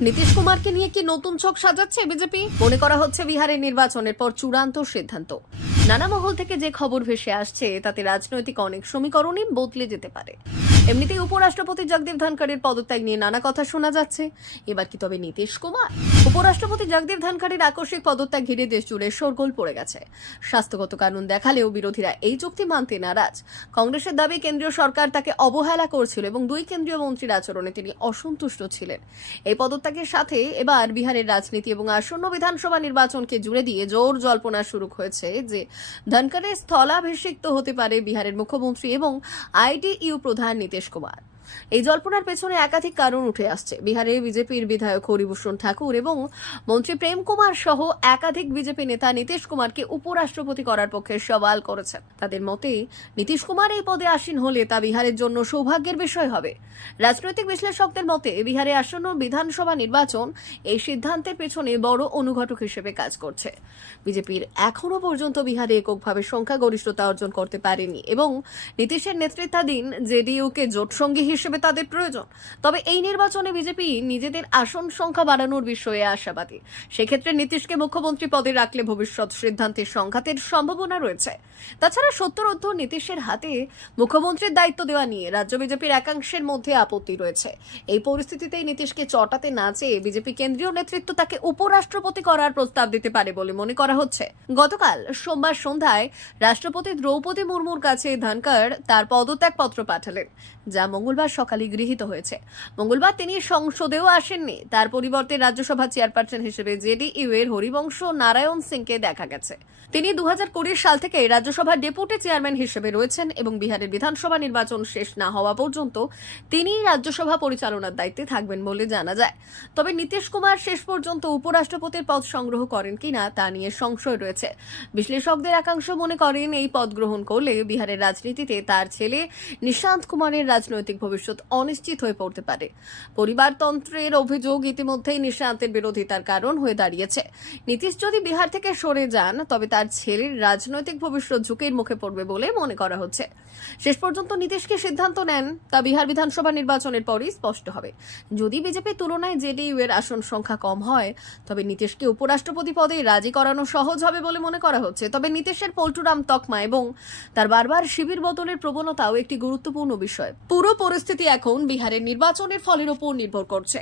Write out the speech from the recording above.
নীতিশ কুমারকে নিয়ে কি নতুন ছক সাজাচ্ছে বিজেপি? মনে করা হচ্ছে বিহারের নির্বাচনের পর চূড়ান্ত সিদ্ধান্ত। নানা মহল থেকে যে খবর ভেসে আসছে তাতে রাজনৈতিক অনেক সমীকরণই বদলে যেতে পারে। এমনিতেই উপরাষ্ট্রপতি জগদীপ ধনখড়ের পদত্যাগ নিয়ে নানা কথা শোনা যাচ্ছে। এবার কি তবে নীতিশ কুমার? উপরাষ্ট্রপতি জগদীপ ধনখড়ের আকস্মিক পদত্যাগ ঘিরে দেশ জুড়ে শোরগোল পড়ে গেছে। স্বাস্থ্যগত কারণ দেখালেও বিরোধীরা এই চুক্তি মানতে নারাজ। কংগ্রেসের দাবি কেন্দ্রীয় সরকার তাকে অবহেলা করছিল এবং দুই কেন্দ্রীয় মন্ত্রীর আচরণে তিনি অসন্তুষ্ট ছিলেন। এই পদত্যাগের সাথে এবার বিহারের রাজনীতি এবং আসন্ন বিধানসভা নির্বাচনকে জুড়ে দিয়ে জোর জল্পনা শুরু হয়েছে যে ধনখড়ের স্থলাভিষিক্ত হতে পারে বিহারের মুখ্যমন্ত্রী এবং আইডিইউ প্রধান নীতিশ কুমার। এই জল্পনার পেছনে একাধিক কারণ উঠে আসছে। বিহারে বিজেপির বিধায়ক হরিভূষণ ঠাকুর এবং মন্ত্রী প্রেম কুমার সহ একাধিক বিজেপি নেতা নীতিশ কুমারকে উপরাষ্ট্রপতি করার পক্ষে সওয়াল করেছেন। তাদের মতে নীতিশ কুমার এই পদে আসীন হলে তা বিহারের জন্য সৌভাগ্যের বিষয় হবে। রাজনৈতিক বিশ্লেষকদের মতে বিহারে আসন্ন বিধানসভা নির্বাচন এই সিদ্ধান্তের পেছনে বড় অনুঘটক হিসেবে কাজ করছে। বিজেপির এখনো পর্যন্ত বিহারে এককভাবে সংখ্যাগরিষ্ঠতা অর্জন করতে পারেনি এবং নীতিশের নেতৃত্বাধীন জেডিইউকে জোটসঙ্গী হিসেবে তাদের প্রয়োজন। তবে এই নির্বাচনে বিজেপি নিজেদের আসন সংখ্যা বাড়ানোর বিষয়ে আশাবাদী। সেক্ষেত্রে নীতিশকে মুখ্যমন্ত্রী পদে রাখলে ভবিষ্যৎ সিদ্ধান্তের সংঘাতের সম্ভাবনা রয়েছে। তাছাড়া সত্তরোর্ধ্ব নীতিশের হাতে মুখ্যমন্ত্রীর দায়িত্ব দেওয়া নিয়ে রাজ্য বিজেপির একাংশের মধ্যে আপত্তি রয়েছে। এই পরিস্থিতিতেই নীতিশকে চটাতে না চেয়ে বিজেপি কেন্দ্রীয় নেতৃত্ব তাকে উপরাষ্ট্রপতি করার প্রস্তাব দিতে পারে বলে মনে করা হচ্ছে। গতকাল সোমবার সন্ধ্যায় রাষ্ট্রপতি দ্রৌপদী মুর্মুর কাছে ধনখড় তার পদত্যাগপত্র পাঠালেন, যা মঙ্গলবার সকালে গৃহীত হয়েছে। মঙ্গলবার তিনি সংসদেও আসেননি। তার পরিবর্তে রাজ্যসভা চেয়ারপারসন হিসেবে জেডিইউ এর হরিবংশ নারায়ণ সিংকে দেখা গেছে। তিনি 2020 সাল থেকে রাজ্যসভার ডেপুটি চেয়ারম্যান হিসেবে রয়েছেন এবং বিহারের বিধানসভা নির্বাচন শেষ না হওয়া পর্যন্ত তিনি রাজ্যসভা পরিচালনার দায়িত্বে থাকবেন বলে জানা যায়। তবে নীতিশ কুমার শেষ পর্যন্ত উপরাষ্ট্রপতির পদ সংগ্রহ করেন কিনা তা নিয়ে সংশয় রয়েছে। বিশ্লেষকদের একাংশ মনে করেন এই পদ গ্রহণ করলে বিহারের রাজনীতিতে তার ছেলে নিশান্ত কুমারের রাজনৈতিক ভবিষ্যৎ অনিশ্চিত হয়ে পড়তে পারে। পরিবারতন্ত্রের অভিযোগ ইতিমধ্যেই নিশান্তের বিরোধিতার কারণ হয়ে দাঁড়িয়েছে। নীতিশ যদি বিহার থেকে সরে যান তবে তার ছেলের রাজনৈতিক ভবিষ্যৎ ঝুঁকির মুখে পড়বে বলে মনে করা হচ্ছে। শেষ পর্যন্ত নীতিশ কি সিদ্ধান্ত নেন তা বিহার বিধানসভা নির্বাচনের পরই স্পষ্ট হবে। যদি বিজেপির তুলনায় জেডিইউ এর আসন সংখ্যা কম হয় তবে নীতিশকে উপরাষ্ট্রপতি পদে রাজি করানো সহজ হবে বলে মনে করা হচ্ছে। তবে নীতিশের পল্টুরাম তকমা এবং তার বারবার শিবির বদলের প্রবণতাও একটি গুরুত্বপূর্ণ বিষয়। পুরো পরিস্থিতি এখন বিহারের নির্বাচনের ফলের উপর নির্ভর করছে।